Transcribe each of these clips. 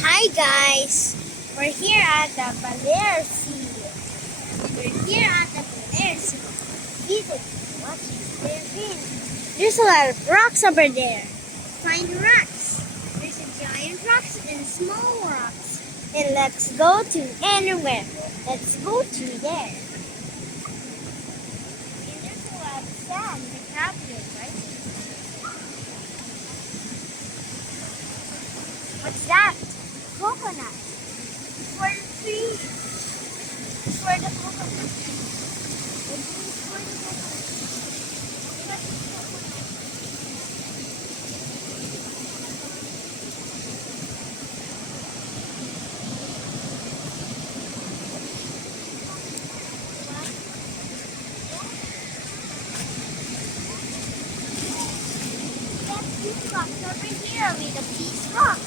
Hi guys, we're here at the Baler Sea. We're here at the Baler Sea. Visit, watching their fin. There's a lot of rocks over there. Find the rocks. There's a giant rocks and small rocks. And let's go to anywhere. Let's go to there. And there's a lot of sand to capture, right? What's that? Coconut. For the tree. For the coconut. The tree is for the coconut. What is coconut? Let's use rocks over here with a piece rock.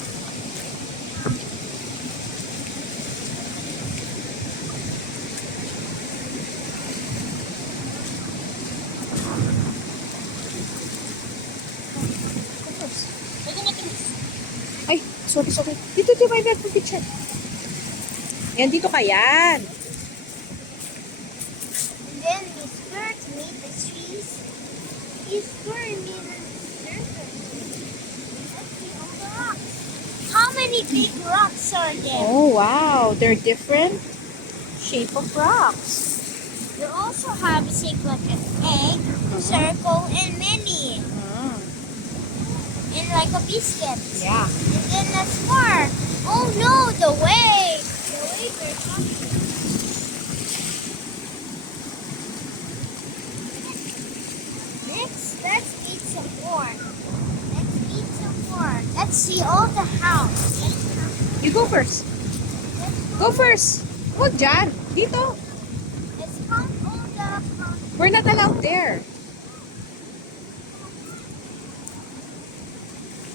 Ay, sorry. Dito, may bag picture. Yan, dito ka yan. And then we start to meet the trees. We start to meet the surface. Let's see all the rocks. How many big rocks are there? Oh, wow. They're different shape of rocks. They also have shape like an egg, circle, and many. And like a biscuit. Yeah. And then there's more. Oh no, the waves. The waves are coming. Next, let's eat some more. Let's see all the house. You go first. Go first. Huwag dyan. Dito. Let's count all the houses. We're not allowed there.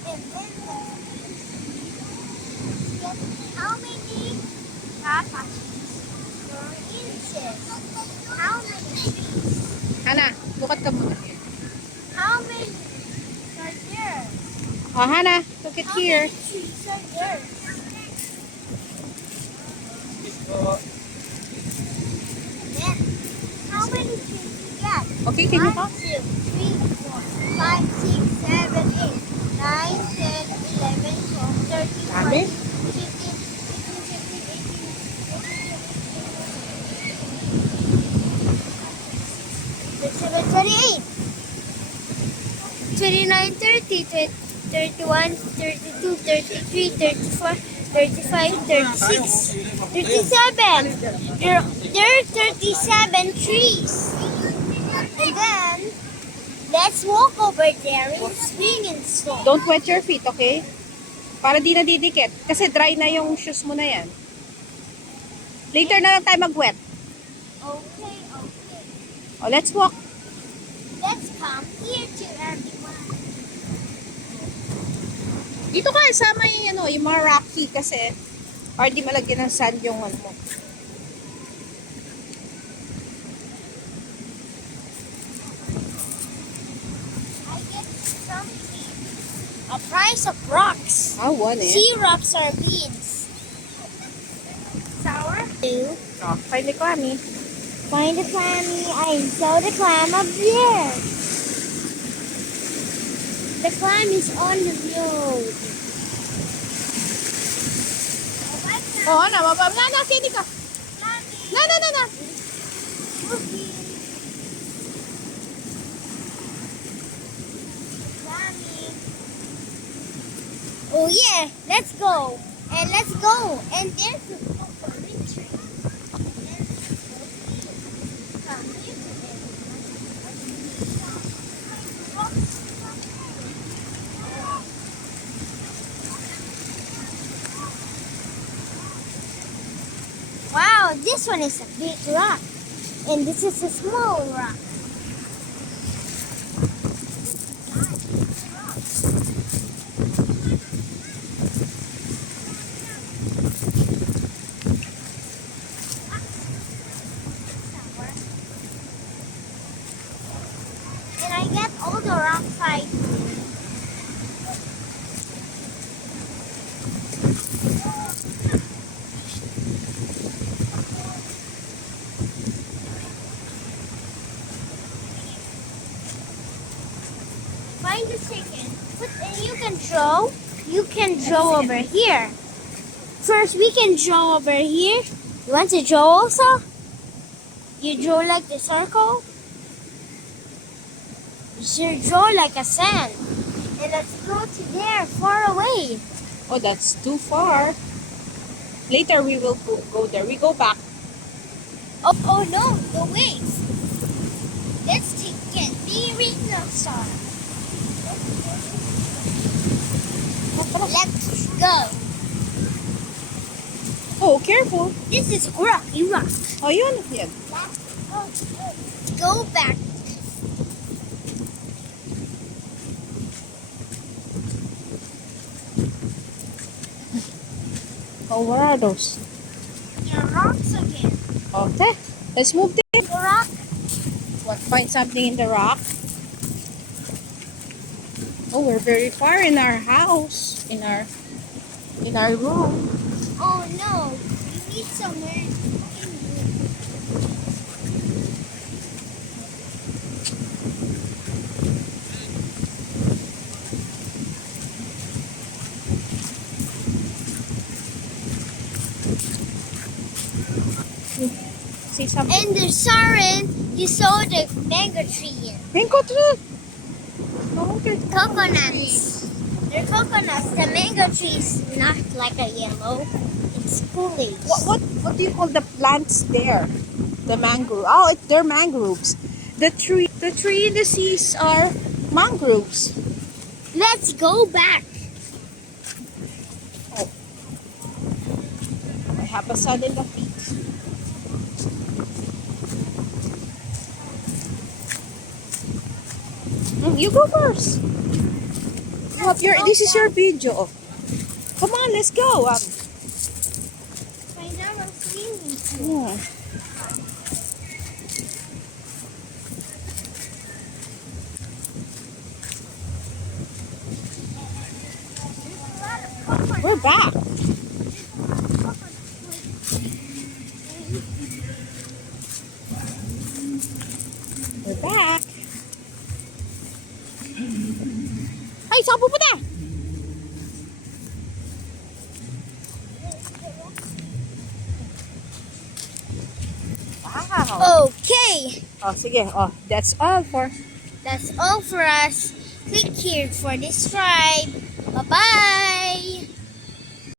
And then let's get how many capacities or inches? How many trees? Hana, bukat ka muna. How many are there? Oh, Hana, look at How here. many trees are there? Then, how many trees you get? Okay, can you 1, count? 2, 3, 4, 5, 6, 7, 8, 9, 10, 11, 12, 13, Dami. 14, 15, 16, 17, 18, 19, 20, 21, 22, 23, 24, 25, 26, 27, 29, 30, 31, 32, 33, 34, 35, 36, 37. There are 37 trees. And then, let's walk over there and swing and so. Don't wet your feet, okay? Para di nadidikit. Kasi dry na yung shoes mo na yan. Later na lang tayo mag-wet. Okay. Oh, let's walk. Let's come here to everyone. Dito ka sa may yung mga rocky kasi para di malagyan ng sand yung ano mo. I get something. A price of rocks. Ah, one eh. Sea rocks are beads. Sour? Two. Oh, find the clammy. Find the clammy. I saw the clam up there. The clam is on the road. Oh, ano, na, sini ka. Na. Oh yeah, let's go. And let's go. And there's a coconut tree. Wow, this one is a big rock. And this is a small rock. And I get all the rock sides. you can draw over here. First, we can draw over here. You want to draw also? You draw like the circle. You should draw like a sand. And let's go to there, far away. Oh, that's too far. Later we will go there. We go back. Oh no, the wings. Let's get the ring star. Let's go. Oh, careful. This is rocky rock. Oh, yun. Yan. Go back. Oh, what are those? There are rocks again. Okay. Let's move there. The rock. What? Find something in the rock? Oh, we're very far in our house. In our room. Oh no, we need somewhere. See something? And the siren, you saw the mango tree. Mango tree. No, Coconuts. They're coconuts. The mango tree is not like a yellow. It's coolage. What do you call the plants there? The mangrove. Oh, they're mangroves. The tree in the seas are mangroves. Let's go back. Oh. I have a sudden feet. You go first. This is your video. Come on, let's go. I never seen you. Yeah. We're back. We're back. Ay, saan pupunta? Wow. Okay, Oh, sige. Oh, that's all for that's all for us. Click here for this ride. Bye-bye.